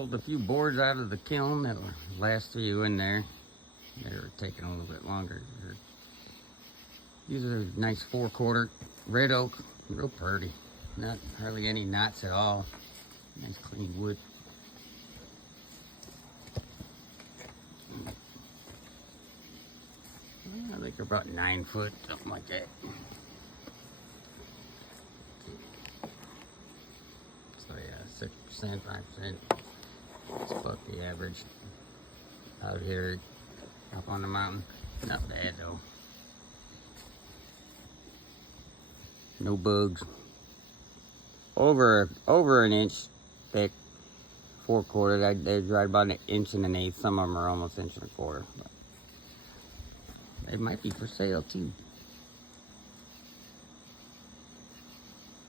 pulled a few boards out of the kiln that were last few in there. They were taking a little bit longer. These are nice 4/4 red oak, real pretty. Not hardly any knots at all. Nice clean wood. I think they're about 9 foot, something like that. So yeah, 6%, 5%. It's about the average out here up on the mountain. Not bad though. No bugs. Over an inch thick, 4/4. They're right about 1.125 inches. Some of them are almost 1.25 inches. But they might be for sale too.